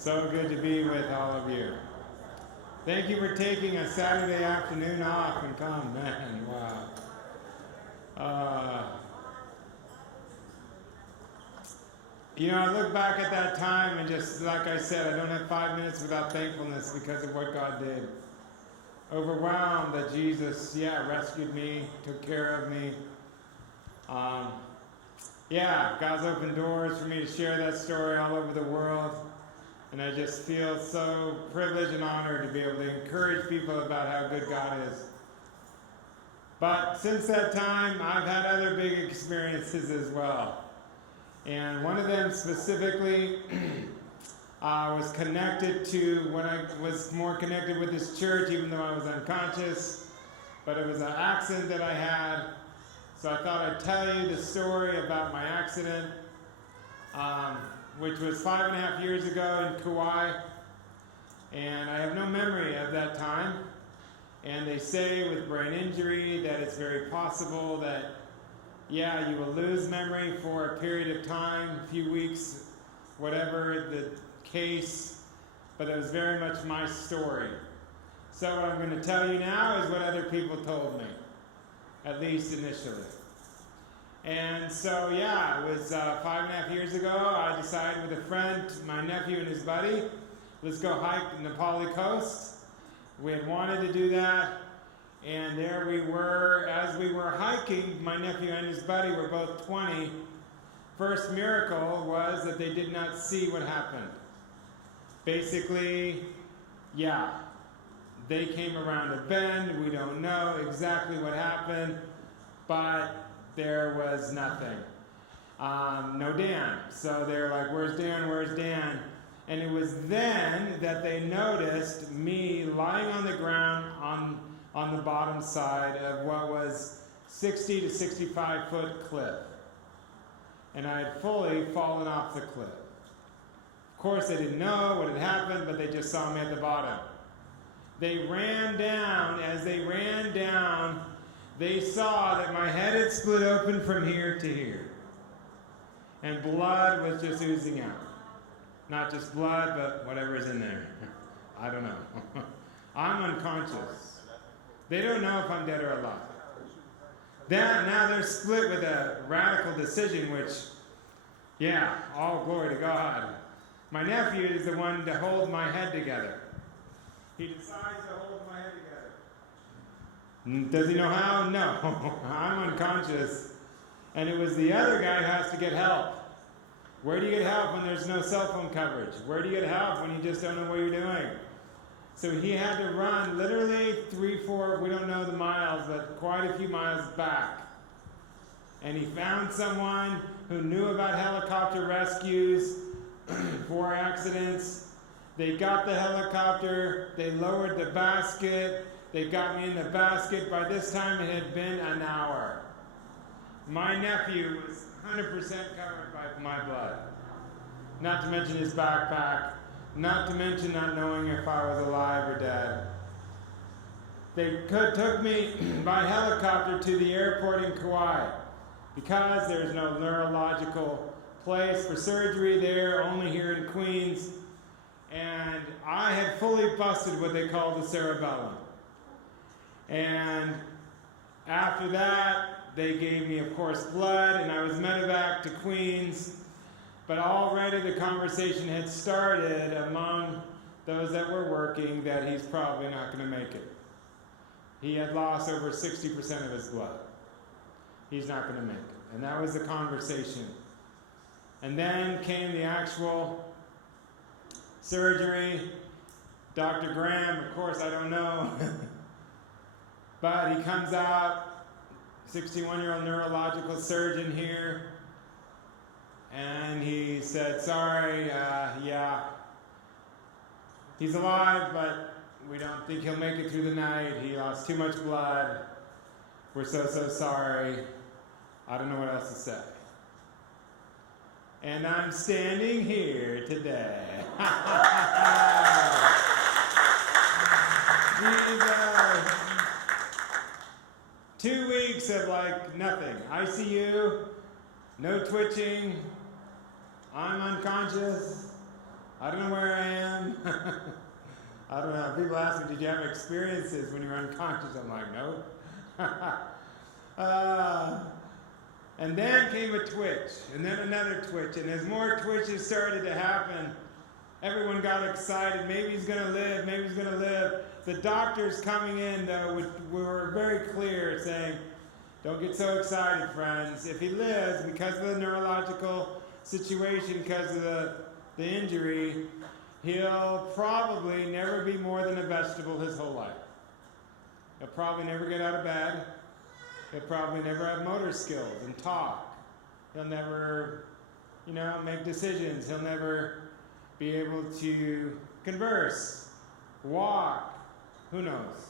So good to be with all of you. Thank you for taking a Saturday afternoon off and come, man. Wow. I look back at that time and just, like I said, I don't have 5 minutes without thankfulness because of what God did. Overwhelmed that Jesus, rescued me, took care of me. God's opened doors for me to share that story all over the world. And I just feel so privileged and honored to be able to encourage people about how good God is. But since that time, I've had other big experiences as well. And one of them specifically was connected to when I was more connected with this church, even though I was unconscious. But it was an accident that I had. So I thought I'd tell you the story about my accident, which was 5.5 years ago in Kauai. And I have no memory of that time. And they say with brain injury that it's very possible that, you will lose memory for a period of time, a few weeks, whatever the case. But it was very much my story. So what I'm going to tell you now is what other people told me, at least initially. And so, it was 5.5 years ago. I decided with a friend, my nephew and his buddy, let's go hike Na Pali Coast. We had wanted to do that. And there we were. As we were hiking, my nephew and his buddy were both 20. First miracle was that they did not see what happened. Basically, they came around a bend. We don't know exactly what happened, but there was nothing. No Dan. So they're like, where's Dan? Where's Dan? And it was then that they noticed me lying on the ground on the bottom side of what was 60 to 65 foot cliff. And I had fully fallen off the cliff. Of course, they didn't know what had happened, but they just saw me at the bottom. They ran down. As they ran down, they saw that my head had split open from here to here. And blood was just oozing out. Not just blood, but whatever's in there. I don't know. I'm unconscious. They don't know if I'm dead or alive. Now they're split with a radical decision, which, all glory to God. My nephew is the one to hold my head together. He decides to hold my head together. Does he know how? No. I'm unconscious. And it was the other guy who has to get help. Where do you get help when there's no cell phone coverage? Where do you get help when you just don't know what you're doing? So he had to run literally 3-4, we don't know the miles, but quite a few miles back. And he found someone who knew about helicopter rescues for accidents. They got the helicopter, they lowered the basket, they got me in the basket. By this time it had been an hour. My nephew was 100% covered by my blood. Not to mention his backpack. Not to mention not knowing if I was alive or dead. They took me by helicopter to the airport in Kauai because there's no neurological place for surgery there, only here in Queens. And I had fully busted what they call the cerebellum. And after that, they gave me, of course, blood, and I was medivacked to Queens. But already the conversation had started among those that were working that he's probably not going to make it. He had lost over 60% of his blood. He's not going to make it. And that was the conversation. And then came the actual surgery. Dr. Graham, of course, I don't know. But he comes out, 61-year-old neurological surgeon here. And he said, sorry, he's alive, but we don't think he'll make it through the night. He lost too much blood. We're so sorry. I don't know what else to say. And I'm standing here today. Jesus. 2 weeks of nothing. ICU, no twitching. I'm unconscious. I don't know where I am. I don't know. People ask me, did you have experiences when you were unconscious? I'm like, no. And then came a twitch, and then another twitch, and as more twitches started to happen, everyone got excited. Maybe he's going to live. Maybe he's going to live. The doctors coming in, though, were very clear, saying, don't get so excited, friends. If he lives, because of the neurological situation, because of the injury, he'll probably never be more than a vegetable his whole life. He'll probably never get out of bed. He'll probably never have motor skills and talk. He'll never, make decisions. He'll never be able to converse, walk. Who knows?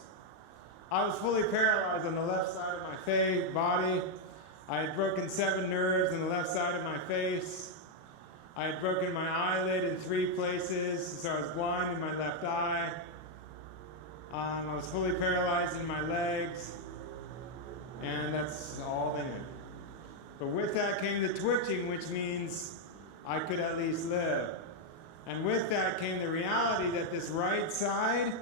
I was fully paralyzed on the left side of my body. I had broken 7 nerves on the left side of my face. I had broken my eyelid in 3 places, so I was blind in my left eye. I was fully paralyzed in my legs, and that's all they knew. But with that came the twitching, which means I could at least live. And with that came the reality that this right side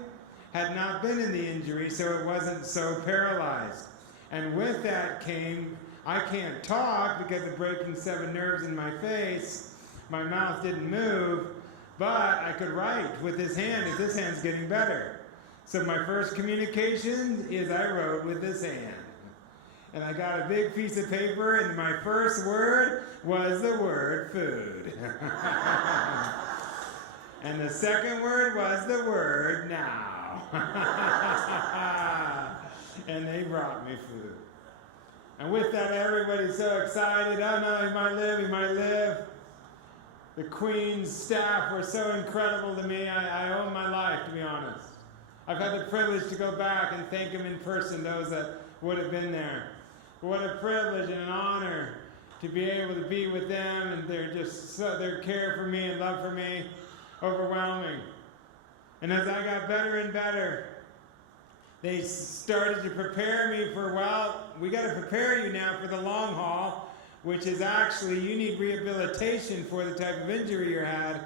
had not been in the injury, so it wasn't so paralyzed. And with that came, I can't talk because of breaking 7 nerves in my face. My mouth didn't move, but I could write with this hand if this hand's getting better. So my first communication is I wrote with this hand. And I got a big piece of paper, and my first word was the word food. And the second word was the word now. And they brought me food. And with that, everybody's so excited. Oh no, he might live, he might live. The Queen's staff were so incredible to me. I owe my life, to be honest. I've had the privilege to go back and thank them in person, those that would have been there. What a privilege and an honor to be able to be with them, and their care for me and love for me, overwhelming. And as I got better and better, they started to prepare me for, we got to prepare you now for the long haul, which is actually you need rehabilitation for the type of injury you had.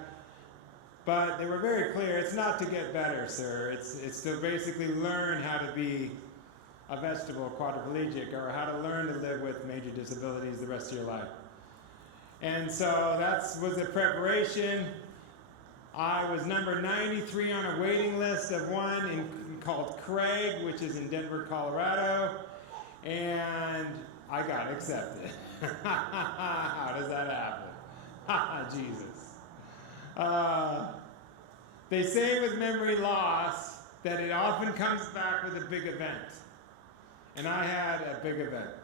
But they were very clear, it's not to get better, sir. It's to basically learn how to be a vegetable quadriplegic, or how to learn to live with major disabilities the rest of your life. And so that was a preparation. I was number 93 on a waiting list of one called Craig, which is in Denver, Colorado, and I got accepted. How does that happen? Jesus. They say with memory loss that it often comes back with a big event. And I had a big event.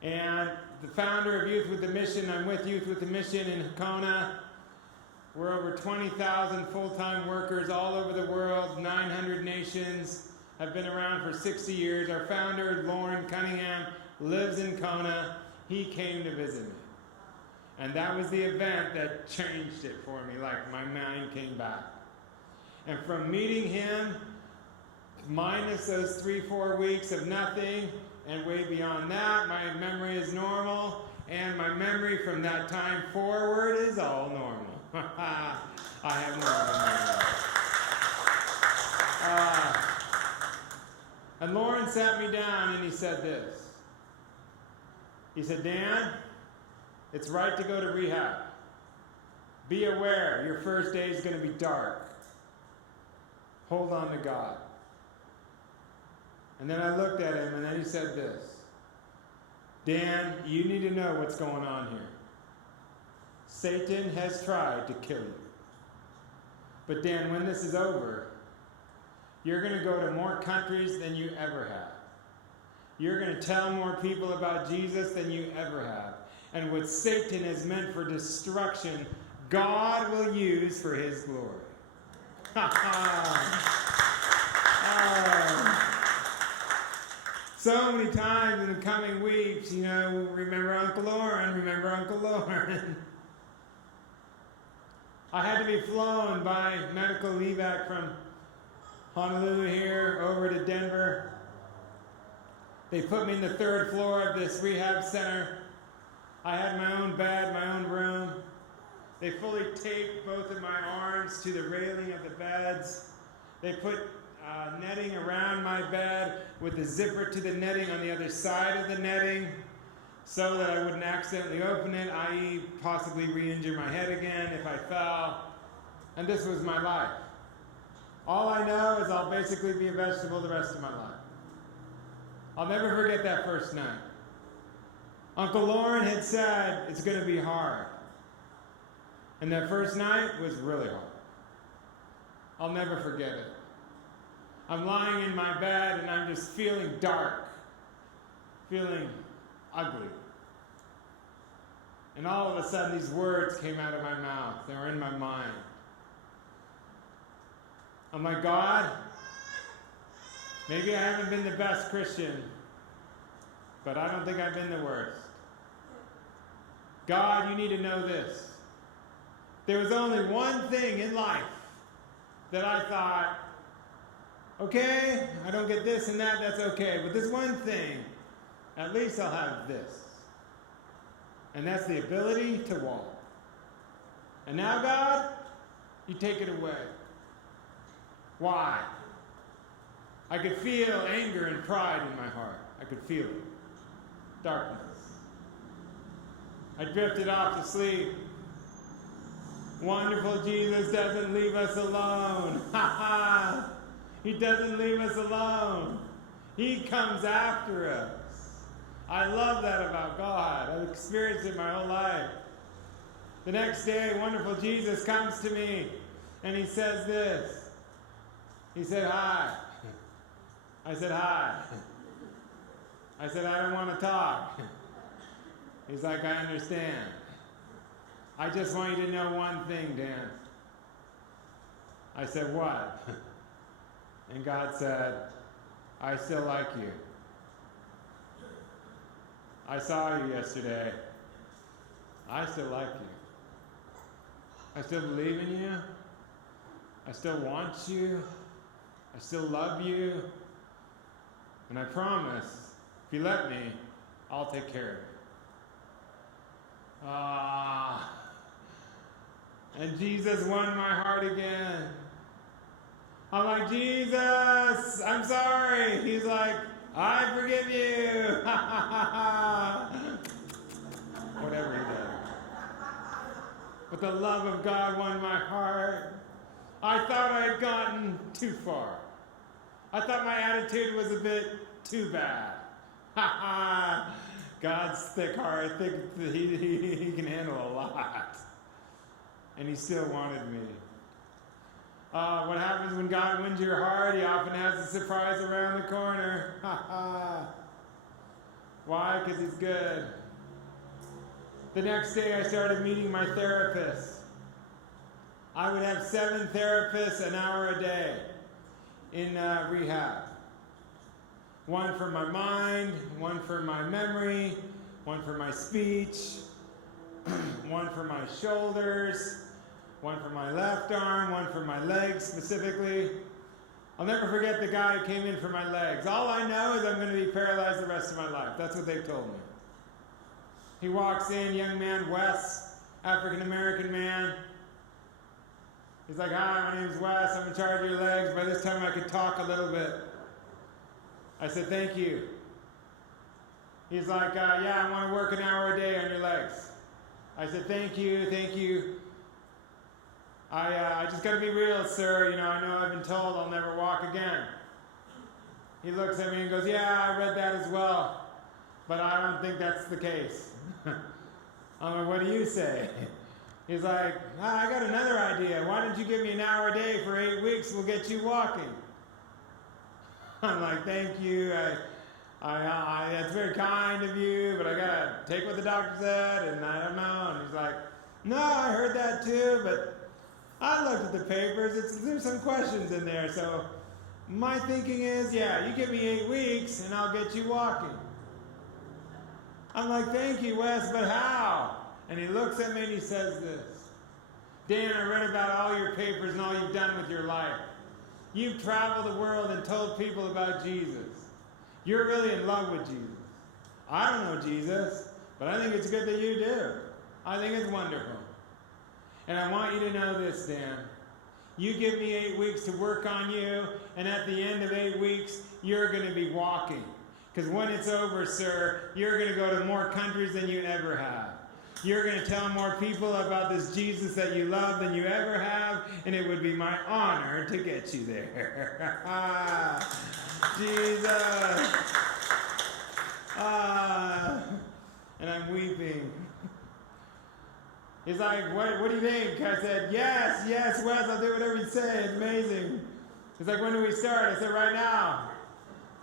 And the founder of Youth with a Mission, I'm with Youth with a Mission in Kona. We're over 20,000 full-time workers all over the world, 900 nations, have been around for 60 years. Our founder, Lauren Cunningham, lives in Kona. He came to visit me. And that was the event that changed it for me, like my mind came back. And from meeting him, minus those 3-4 weeks of nothing, and way beyond that, my memory is normal, and my memory from that time forward is all normal. I have no memory. And Lauren sat me down and he said this. He said, Dan, it's right to go to rehab. Be aware, your first day is going to be dark. Hold on to God. And then I looked at him and then he said this. Dan, you need to know what's going on here. Satan has tried to kill you. But Dan, when this is over, you're going to go to more countries than you ever have. You're going to tell more people about Jesus than you ever have. And what Satan has meant for destruction, God will use for his glory. So many times in the coming weeks, remember Uncle Lauren. I had to be flown by medical evac from Honolulu here over to Denver. They put me in the 3rd floor of this rehab center. I had my own bed, my own room. They fully taped both of my arms to the railing of the beds. They put netting around my bed with the zipper to the netting on the other side of the netting so that I wouldn't accidentally open it, i.e. possibly re-injure my head again if I fell. And this was my life. All I know is I'll basically be a vegetable the rest of my life. I'll never forget that first night. Uncle Lauren had said it's going to be hard. And that first night was really hard. I'll never forget it. I'm lying in my bed and I'm just feeling dark, feeling ugly. And all of a sudden these words came out of my mouth. They were in my mind. I'm like, God, maybe I haven't been the best Christian, but I don't think I've been the worst. God, you need to know this. There was only one thing in life that I thought, okay, I don't get this and that, that's okay. But this one thing, at least I'll have this. And that's the ability to walk. And now, God, you take it away. Why? I could feel anger and pride in my heart. I could feel it. Darkness. I drifted off to sleep. Wonderful Jesus doesn't leave us alone. Ha ha! He doesn't leave us alone. He comes after us. I love that about God. I've experienced it my whole life. The next day, wonderful Jesus comes to me and he says this. He said, hi. I said, hi. I said, I don't want to talk. He's like, I understand. I just want you to know one thing, Dan. I said, what? And God said, I still like you. I saw you yesterday. I still like you. I still believe in you. I still want you. I still love you. And I promise, if you let me, I'll take care of you. And Jesus won my heart again. I'm like, Jesus, I'm sorry. He's like, I forgive you. Whatever he did. But the love of God won my heart. I thought I had gotten too far. I thought my attitude was a bit too bad. God's thick heart. I think that he can handle a lot. And he still wanted me. What happens when God wins your heart? He often has a surprise around the corner. Why? Because he's good. The next day I started meeting my therapist. I would have 7 therapists an hour a day in rehab. One for my mind, one for my memory, one for my speech, one for my shoulders, one for my left arm, one for my legs specifically. I'll never forget the guy who came in for my legs. All I know is I'm going to be paralyzed the rest of my life. That's what they've told me. He walks in, young man, Wes, African-American man. He's like, hi, my name's Wes. I'm in charge of your legs. By this time I could talk a little bit. I said, thank you. He's like, yeah, I want to work an hour a day on your legs. I said, thank you, thank you. I just got to be real, sir. You know, I know I've been told I'll never walk again. He looks at me and goes, yeah, I read that as well. But I don't think that's the case. I'm like, what do you say? He's like, I got another idea. Why don't you give me an hour a day for 8 weeks? We'll get you walking. I'm like, thank you. That's very kind of you, but I got to take what the doctor said, and I don't know. And he's like, no, I heard that too, but I looked at the papers. There's some questions in there. So my thinking is, yeah, you give me 8 weeks, and I'll get you walking. I'm like, thank you, Wes, but how? And he looks at me and he says this. Dan, I read about all your papers and all you've done with your life. You've traveled the world and told people about Jesus. You're really in love with Jesus. I don't know Jesus, but I think it's good that you do. I think it's wonderful. And I want you to know this, Dan. You give me 8 weeks to work on you, and at the end of 8 weeks, you're going to be walking. Because when it's over, sir, you're going to go to more countries than you ever have. You're going to tell more people about this Jesus that you love than you ever have, and it would be my honor to get you there. Jesus. And I'm weeping. He's like, what do you think? I said, yes, Wes, I'll do whatever you say. It's amazing. He's like, when do we start? I said, right now.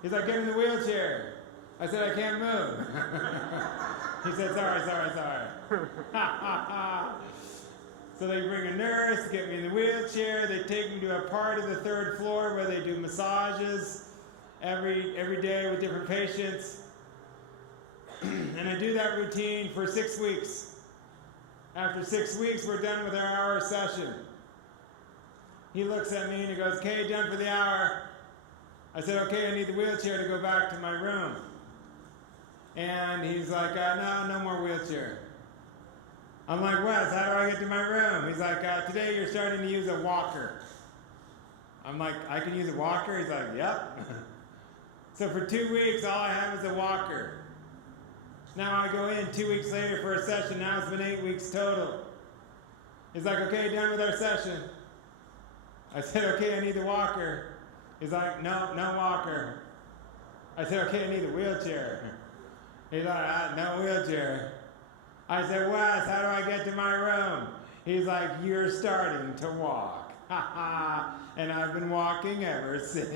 He's like, get in the wheelchair. I said, I can't move. He said, sorry. So they bring a nurse, get me in the wheelchair. They take me to a part of the 3rd floor where they do massages every day with different patients. And I do that routine for 6 weeks. After 6 weeks, we're done with our hour session. He looks at me and he goes, okay, done for the hour. I said, okay, I need the wheelchair to go back to my room. And he's like, no more wheelchair. I'm like, Wes, how do I get to my room? He's like, today you're starting to use a walker. I'm like, I can use a walker? He's like, yep. So for 2 weeks, all I have is a walker. Now I go in 2 weeks later for a session. Now it's been 8 weeks total. He's like, okay, done with our session. I said, okay, I need the walker. He's like, no walker. I said, okay, I need a wheelchair. He's like, no wheelchair. I said, Wes, how do I get to my room? He's like, you're starting to walk. And I've been walking ever since.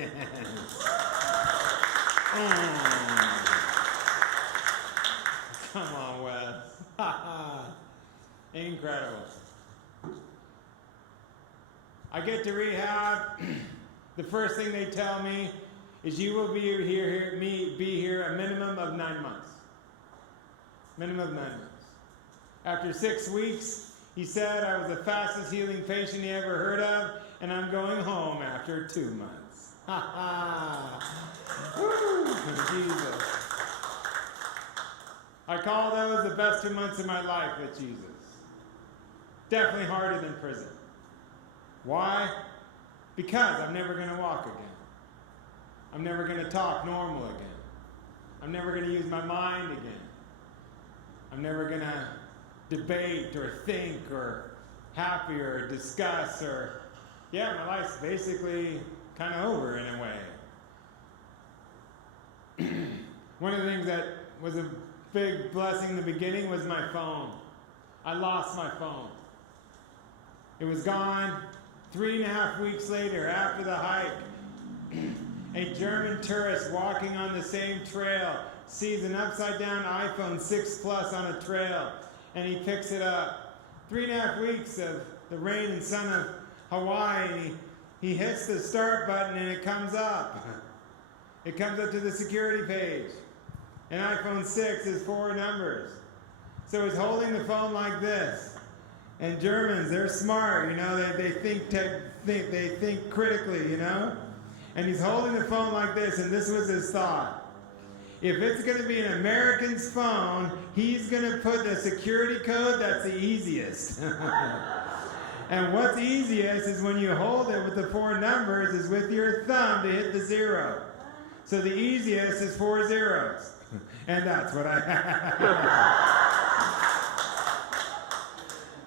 Come on, Wes. Incredible. I get to rehab. The first thing they tell me is you will be here a minimum of 9 months. Minimum of 9 months. After 6 weeks, he said I was the fastest healing patient he ever heard of, and I'm going home after 2 months. Woo, Jesus. I call those the best 2 months of my life with Jesus. Definitely harder than prison. Why? Because I'm never going to walk again. I'm never going to talk normal again. I'm never going to use my mind again. I'm never going to debate or think or happy or discuss or, my life's basically kind of over in a way. One of the things that was a big blessing in the beginning was my phone. I lost my phone. It was gone. 3.5 weeks later, after the hike, a German tourist walking on the same trail sees an upside-down iPhone 6 Plus on a trail, and he picks it up. 3.5 weeks of the rain and sun of Hawaii, and he hits the start button, and it comes up. It comes up to the security page. An iPhone 6 is 4 numbers. So he's holding the phone like this. And Germans, they're smart, they think critically, And he's holding the phone like this, and this was his thought. If it's going to be an American's phone, he's going to put the security code that's the easiest. And what's easiest is when you hold it with the 4 numbers is with your thumb to hit the 0. So the easiest is 4 zeros. And that's what I have.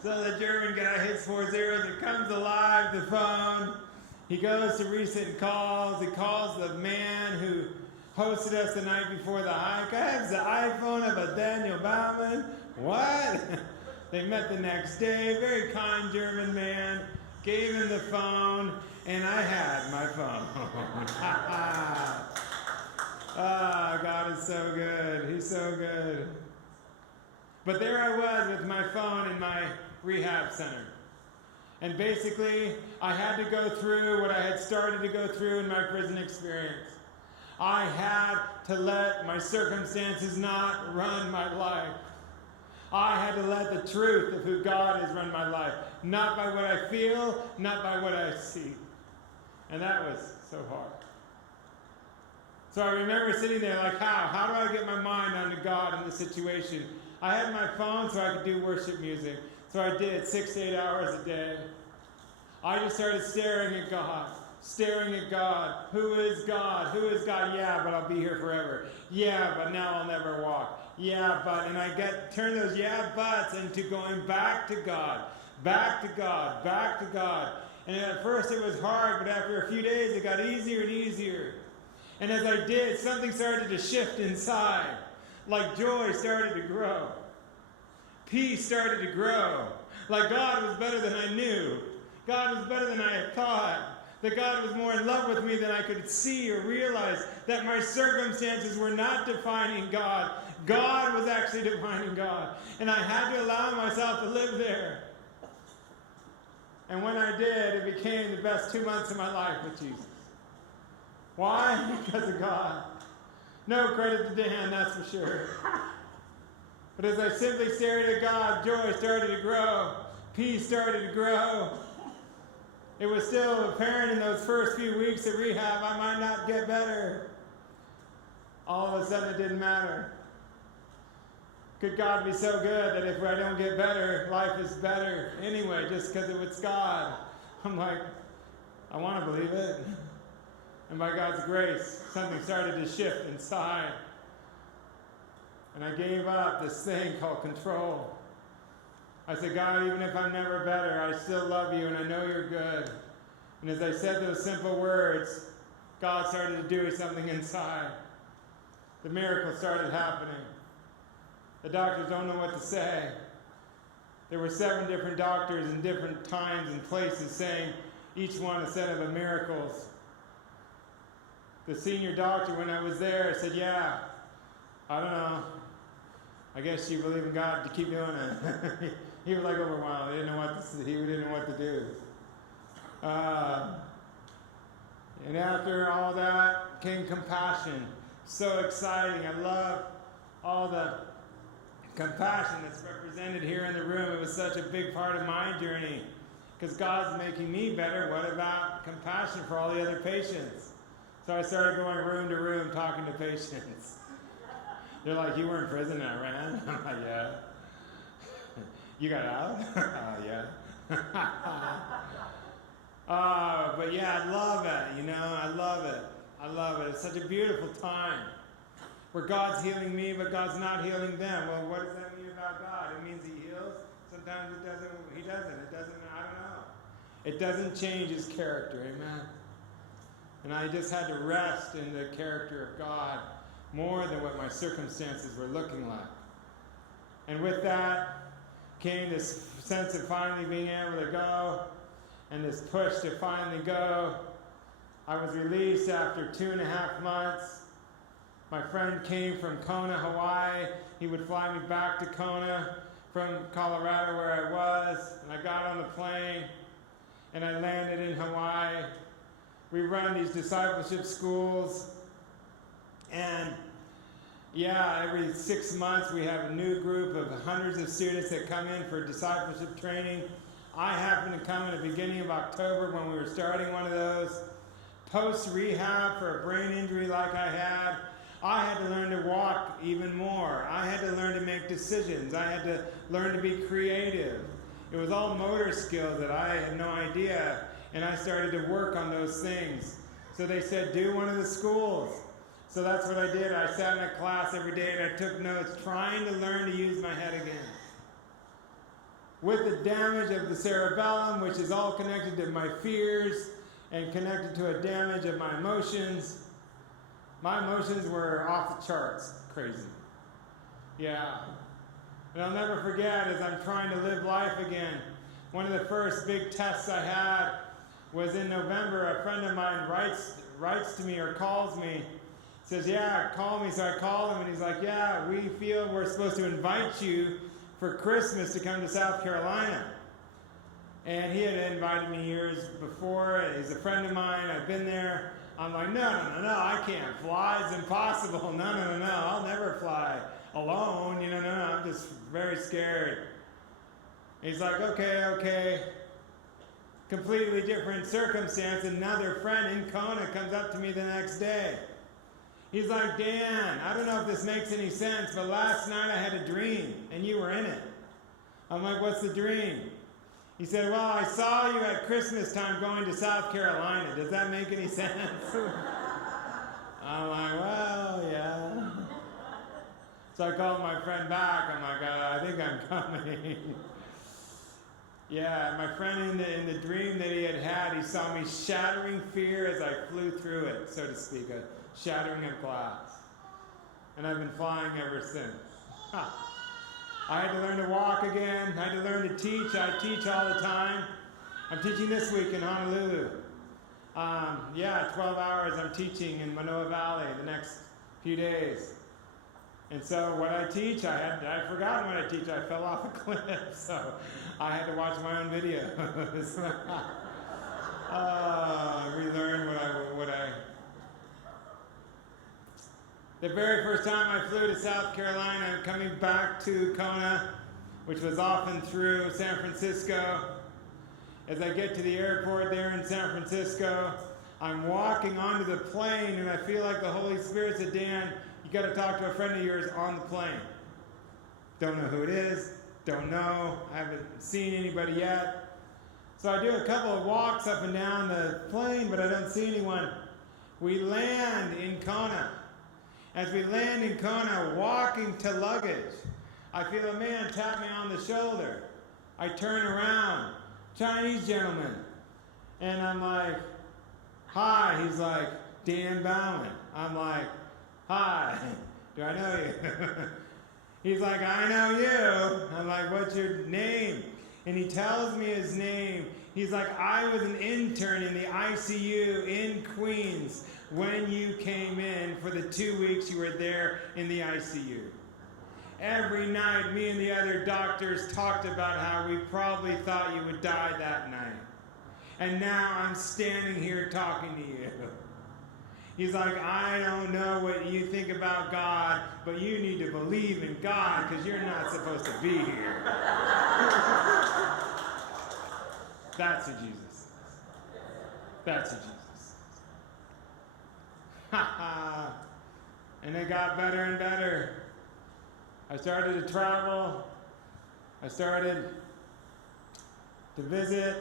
So the German guy hits 4 zeros, it comes alive, the phone. He goes to recent calls. He calls the man who hosted us the night before the hike. I have the iPhone of a Daniel Baumann. What? They met the next day. Very kind German man. Gave him the phone, and I had my phone. God is so good. He's so good. But there I was with my phone in my rehab center. And basically, I had to go through what I had started to go through in my prison experience. I had to let my circumstances not run my life. I had to let the truth of who God has run my life. Not by what I feel, not by what I see. And that was so hard. So I remember sitting there like, how do I get my mind onto God in this situation? I had my phone so I could do worship music. So I did 6 to 8 hours a day. I just started staring at God. Staring at God. Who is God? Who is God? Yeah, but I'll be here forever. Yeah, but now I'll never walk. Yeah, but, and I turn those yeah buts into going back to God. Back to God. Back to God. And at first it was hard, but after a few days it got easier and easier. And as I did, something started to shift inside. Like joy started to grow. Peace started to grow. Like God was better than I knew. God was better than I had thought. That God was more in love with me than I could see or realize. That my circumstances were not defining God. God was actually defining God. And I had to allow myself to live there. And when I did, it became the best 2 months of my life with Jesus. Why? Because of God. No credit to Dan, that's for sure. But as I simply stared at God, joy started to grow. Peace started to grow. It was still apparent in those first few weeks of rehab I might not get better. All of a sudden it didn't matter. Could God be so good that if I don't get better, life is better anyway, just because it's God? I'm like, I want to believe it. And by God's grace, something started to shift inside. And I gave up this thing called control. I said, God, even if I'm never better, I still love you and I know you're good. And as I said those simple words, God started to do something inside. The miracle started happening. The doctors don't know what to say. There were 7 different doctors in different times and places saying each one a set of miracles. The senior doctor, when I was there, said, yeah, I don't know. I guess you believe in God to keep doing it. He was like overwhelmed. He didn't know what to do. And after all that came compassion. So exciting. I love all the compassion that's represented here in the room. It was such a big part of my journey. Because God's making me better. What about compassion for all the other patients? So I started going room to room talking to patients. They're like, you were in prison and I ran? I'm like, yeah. You got out? Yeah. But yeah, I love it, you know, I love it. I love it. It's such a beautiful time where God's healing me, but God's not healing them. Well, what does that mean about God? It means He heals. Sometimes it doesn't. He doesn't. It doesn't. I don't know. It doesn't change His character. Amen. And I just had to rest in the character of God more than what my circumstances were looking like. And with that came this sense of finally being able to go and this push to finally go. I was released after 2.5 months. My friend came from Kona, Hawaii. He would fly me back to Kona from Colorado where I was. And I got on the plane and I landed in Hawaii. We run these discipleship schools. And yeah, every 6 months we have a new group of hundreds of students that come in for discipleship training. I happened to come in the beginning of October when we were starting one of those. Post-rehab for a brain injury like I had to learn to walk even more. I had to learn to make decisions. I had to learn to be creative. It was all motor skills that I had no idea, and I started to work on those things. So they said, do one of the schools. So that's what I did. I sat in a class every day and I took notes, trying to learn to use my head again. With the damage of the cerebellum, which is all connected to my fears and connected to a damage of my emotions were off the charts, crazy. Yeah. And I'll never forget, as I'm trying to live life again, one of the first big tests I had was in November. A friend of mine writes to me or calls me, says, yeah, call me. So I call him and he's like, yeah, we feel we're supposed to invite you for Christmas to come to South Carolina. And he had invited me years before. He's a friend of mine. I've been there. I'm like, no, I can't fly. It's impossible. No, I'll never fly alone. No, I'm just very scared. He's like, okay. Completely different circumstance. Another friend in Kona comes up to me the next day. He's like, Dan, I don't know if this makes any sense, but last night I had a dream, and you were in it. I'm like, what's the dream? He said, well, I saw you at Christmas time going to South Carolina. Does that make any sense? I'm like, well, yeah. So I called my friend back. I'm like, I think I'm coming. Yeah, my friend in the dream that he had, he saw me shattering fear as I flew through it, so to speak, a shattering of glass. And I've been flying ever since. Huh. I had to learn to walk again. I had to learn to teach. I teach all the time. I'm teaching this week in Honolulu. 12 hours I'm teaching in Manoa Valley the next few days. And so what I teach, I'd forgotten what I teach. I fell off a cliff, so I had to watch my own videos. Relearn what I. The very first time I flew to South Carolina, coming back to Kona, which was often through San Francisco. As I get to the airport there in San Francisco, I'm walking onto the plane and I feel like the Holy Spirit said, Dan, you got to talk to a friend of yours on the plane. Don't know who it is, don't know, I haven't seen anybody yet. So I do a couple of walks up and down the plane, but I don't see anyone. We land in Kona. As we land in Kona, walking to luggage, I feel a man tap me on the shoulder. I turn around, Chinese gentleman, and I'm like, hi. He's like, Dan Baumann. I'm like, hi, do I know you? He's like, I know you. I'm like, what's your name? And he tells me his name. He's like, I was an intern in the ICU in Queens when you came in for the 2 weeks you were there in the ICU. Every night, me and the other doctors talked about how we probably thought you would die that night. And now I'm standing here talking to you. He's like, I don't know what you think about God, but you need to believe in God because you're not supposed to be here. That's who Jesus is. That's who Jesus is. Ha ha. And it got better and better. I started to travel. I started to visit.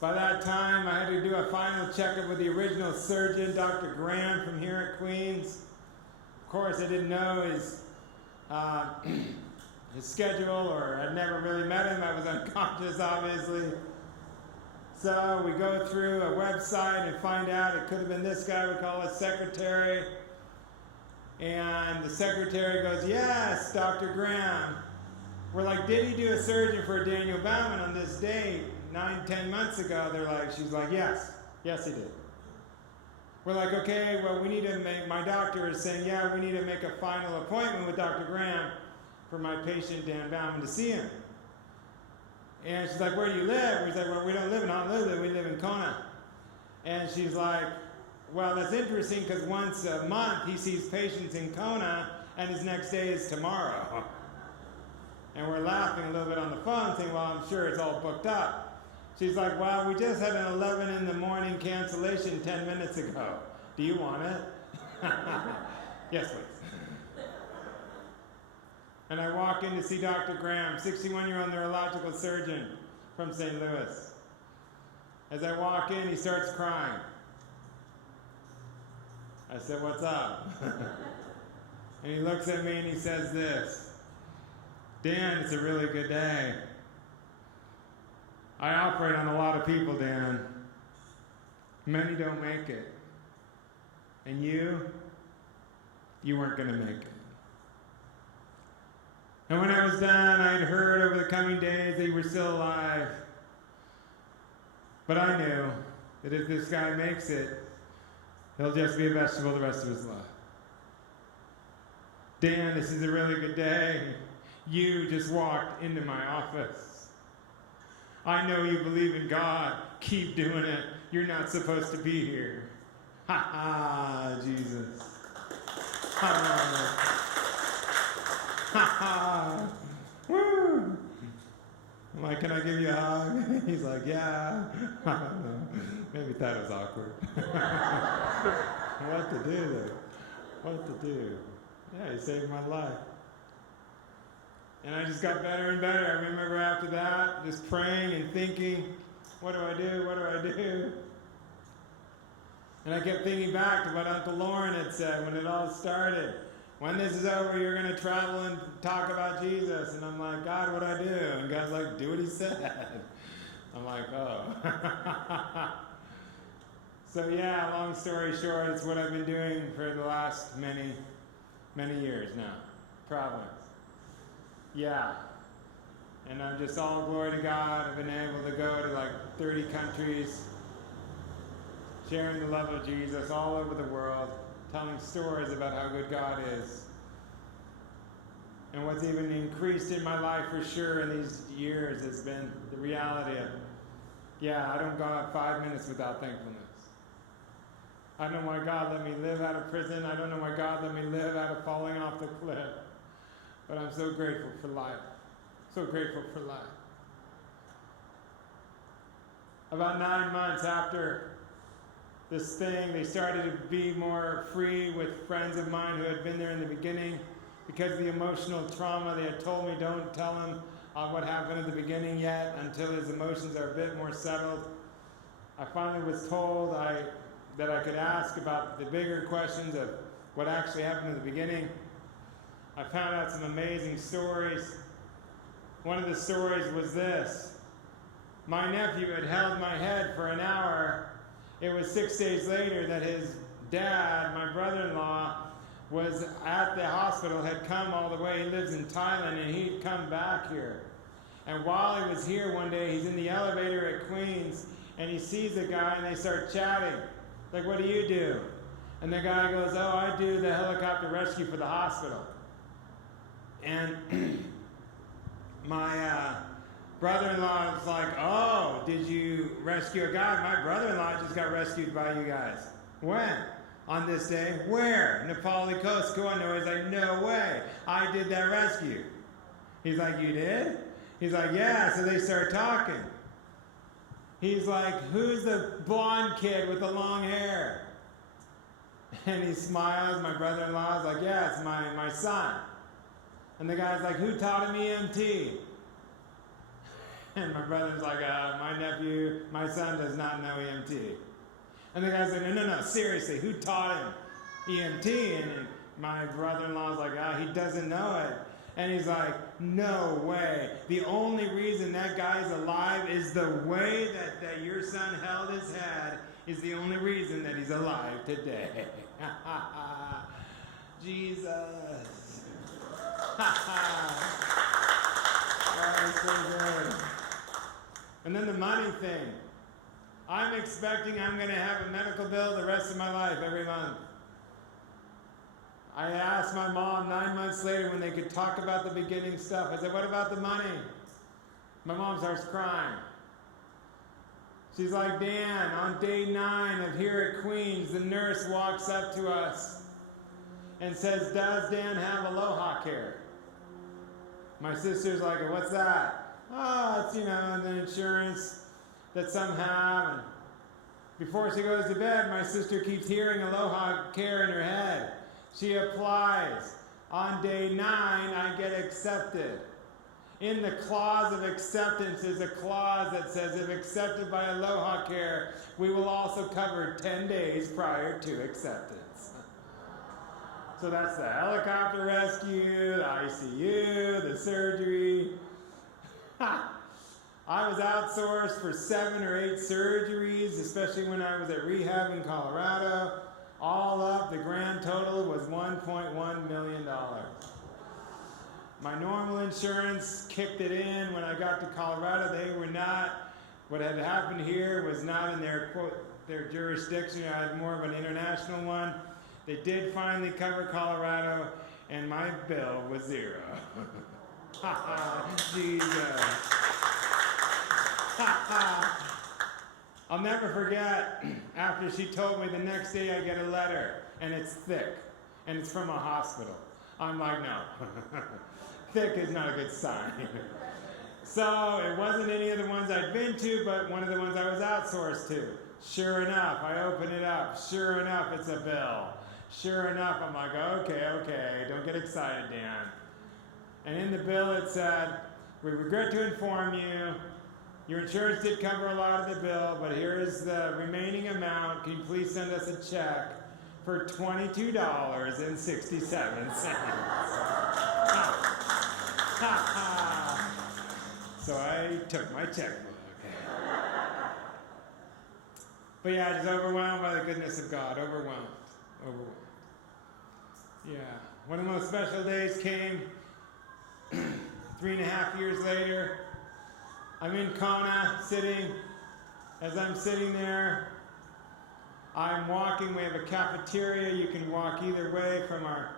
By that time, I had to do a final checkup with the original surgeon, Dr. Graham from here at Queens. Of course, I didn't know his schedule, or I'd never really met him. I was unconscious, obviously. So we go through a website and find out it could have been this guy. We call his secretary. And the secretary goes, yes, Dr. Graham. We're like, did he do a surgery for Daniel Baumann on this date 9-10 months ago? She's like, yes, he did. We're like, okay, well, we need to my doctor is saying, yeah, we need to make a final appointment with Dr. Graham for my patient, Dan Baumann, to see him. And she's like, where do you live? We're like, well, we don't live in Honolulu, we live in Kona. And she's like, well, that's interesting because once a month he sees patients in Kona and his next day is tomorrow. And we're laughing a little bit on the phone saying, well, I'm sure it's all booked up. She's like, well, we just had an 11 in the morning cancellation 10 minutes ago. Do you want it? Yes, please. And I walk in to see Dr. Graham, 61-year-old neurological surgeon from St. Louis. As I walk in, he starts crying. I said, what's up? And he looks at me and he says this, Dan, it's a really good day. I operate on a lot of people, Dan. Many don't make it. And you weren't going to make it. And when I was done, I'd heard over the coming days that you were still alive. But I knew that if this guy makes it, he'll just be a vegetable the rest of his life. Dan, this is a really good day. You just walked into my office. I know you believe in God. Keep doing it. You're not supposed to be here. Ha ha, Jesus. Ha ha. Woo. I'm like, can I give you a hug? He's like, yeah. I don't know. Maybe thought it was awkward. What to do there? What to do? Yeah, he saved my life. And I just got better and better. I remember after that, just praying and thinking, what do I do? What do I do? And I kept thinking back to what Uncle Lauren had said when it all started. When this is over, you're going to travel and talk about Jesus. And I'm like, God, what do I do? And God's like, do what he said. I'm like, oh. So yeah, long story short, it's what I've been doing for the last many, many years now. Traveling. Yeah. And I'm just all glory to God. I've been able to go to like 30 countries, sharing the love of Jesus all over the world, telling stories about how good God is. And what's even increased in my life for sure in these years has been the reality of, I don't go out 5 minutes without thankfulness. I don't know why God let me live out of prison. I don't know why God let me live out of falling off the cliff. But I'm so grateful for life. So grateful for life. About 9 months after this thing, they started to be more free with friends of mine who had been there in the beginning. Because of the emotional trauma, they had told me, don't tell him what happened at the beginning yet until his emotions are a bit more settled. I finally was told that I could ask about the bigger questions of what actually happened at the beginning. I found out some amazing stories. One of the stories was this. My nephew had held my head for an hour. It was 6 days later that his dad, my brother-in-law, was at the hospital, had come all the way. He lives in Thailand, and he'd come back here. And while he was here one day, he's in the elevator at Queens, and he sees a guy, and they start chatting. Like, what do you do? And the guy goes, oh, I do the helicopter rescue for the hospital. And my brother-in-law was like, oh, did you rescue a guy? My brother-in-law just got rescued by you guys. When? On this day. Where? Na Pali Coast, Kauai. He's like, no way. I did that rescue. He's like, you did? He's like, yeah. So they start talking. He's like, who's the blonde kid with the long hair? And he smiles. My brother-in-law is like, yeah, it's my son. And the guy's like, who taught him EMT? And my brother's like, my son does not know EMT. And the guy's like, no, seriously, who taught him EMT? And my brother-in-law's like, he doesn't know it. And he's like, no way. The only reason that guy's alive is the way that your son held his head is the only reason that he's alive today. Jesus. That is so good. And then the money thing. I'm expecting I'm going to have a medical bill the rest of my life every month. I asked my mom 9 months later when they could talk about the beginning stuff. I said, what about the money? My mom starts crying. She's like, Dan, on day 9 of here at Queens, the nurse walks up to us and says, does Dan have Aloha care? My sister's like, what's that? Oh, it's, the insurance that some have. And before she goes to bed, my sister keeps hearing Aloha care in her head. She applies. On day 9, I get accepted. In the clause of acceptance is a clause that says, if accepted by Aloha Care, we will also cover 10 days prior to acceptance. So that's the helicopter rescue, the ICU, the surgery. I was outsourced for 7 or 8 surgeries, especially when I was at rehab in Colorado. All up, the grand total was $1.1 million. My normal insurance kicked it in when I got to Colorado. They were not, what had happened here was not in their, quote, their jurisdiction. I had more of an international one. They did finally cover Colorado, and my bill was 0. Jesus. I'll never forget, after she told me, the next day I get a letter, and it's thick, and it's from a hospital. I'm like, no. Thick is not a good sign. So it wasn't any of the ones I'd been to, but one of the ones I was outsourced to. Sure enough, I open it up. Sure enough, it's a bill. Sure enough, I'm like, okay, don't get excited, Dan. And in the bill it said, "We regret to inform you, your insurance did cover a lot of the bill, but here is the remaining amount. Can you please send us a check for $22.67. So I took my checkbook. But yeah, just overwhelmed by the goodness of God. Overwhelmed. Yeah. One of the most special days came 3.5 years later. I'm in Kona sitting. As I'm sitting there, I'm walking. We have a cafeteria. You can walk either way from our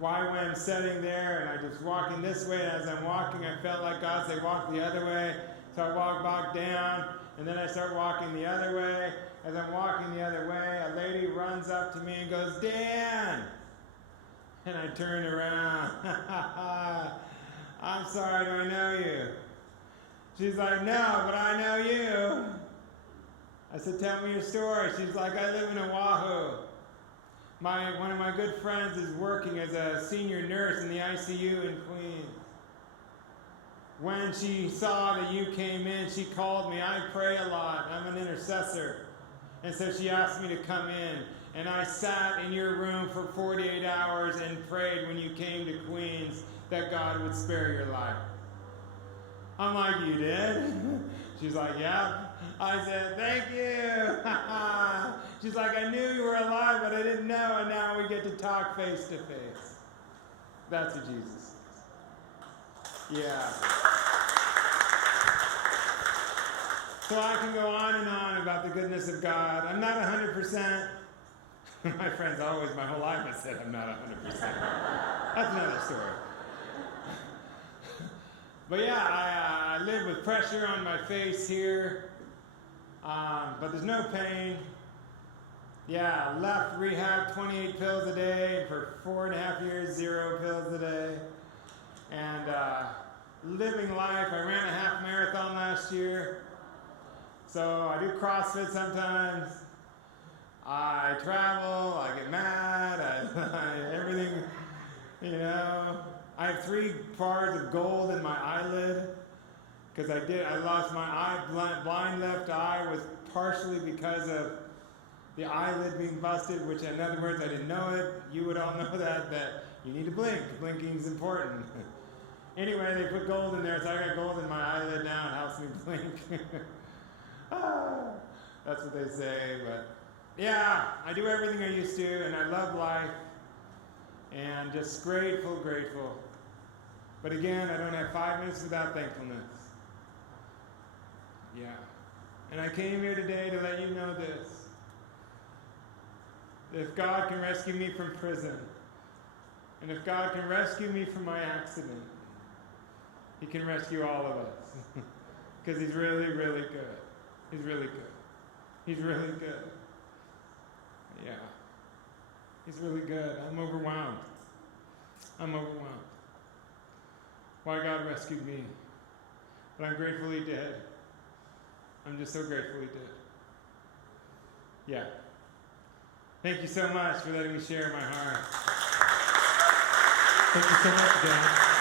YWAM setting there. And I just walking this way. And as I'm walking, I felt like God said, walk the other way. So I walk back down. And then I start walking the other way. As I'm walking the other way, a lady runs up to me and goes, "Dan!" And I turn around. "I'm sorry, do I know you?" She's like, "No, but I know you." I said, "Tell me your story." She's like, "I live in Oahu. One of my good friends is working as a senior nurse in the ICU in Queens. When she saw that you came in, she called me. I pray a lot. I'm an intercessor. And so she asked me to come in. And I sat in your room for 48 hours and prayed when you came to Queens that God would spare your life." I'm like, "You did?" She's like, "Yeah." I said, "Thank you." She's like, "I knew you were alive, but I didn't know, and now we get to talk face to face." That's who Jesus is. Yeah. So I can go on and on about the goodness of God. I'm not 100%. My friends always, my whole life, have said I'm not 100%. That's another story. But yeah, I live with pressure on my face here, but there's no pain. Yeah, left rehab 28 pills a day for 4.5 years, 0 pills a day. And living life, I ran a half marathon last year. So I do CrossFit sometimes. I travel, I get mad, everything, you know. I have 3 bars of gold in my eyelid because I lost my blind left eye was partially because of the eyelid being busted, which in other words, I didn't know it. You would all know that you need to blink. Blinking is important. Anyway, they put gold in there, so I got gold in my eyelid now. It helps me blink. That's what they say, but yeah, I do everything I used to, and I love life, and just grateful. But again, I don't have 5 minutes without thankfulness. Yeah. And I came here today to let you know this. If God can rescue me from prison, and if God can rescue me from my accident, He can rescue all of us. Because He's really, really good. He's really good. He's really good. Yeah. He's really good. I'm overwhelmed. Why God rescued me. But I'm grateful He did. I'm just so grateful He did. Yeah. Thank you so much for letting me share my heart. Thank you so much, Dan.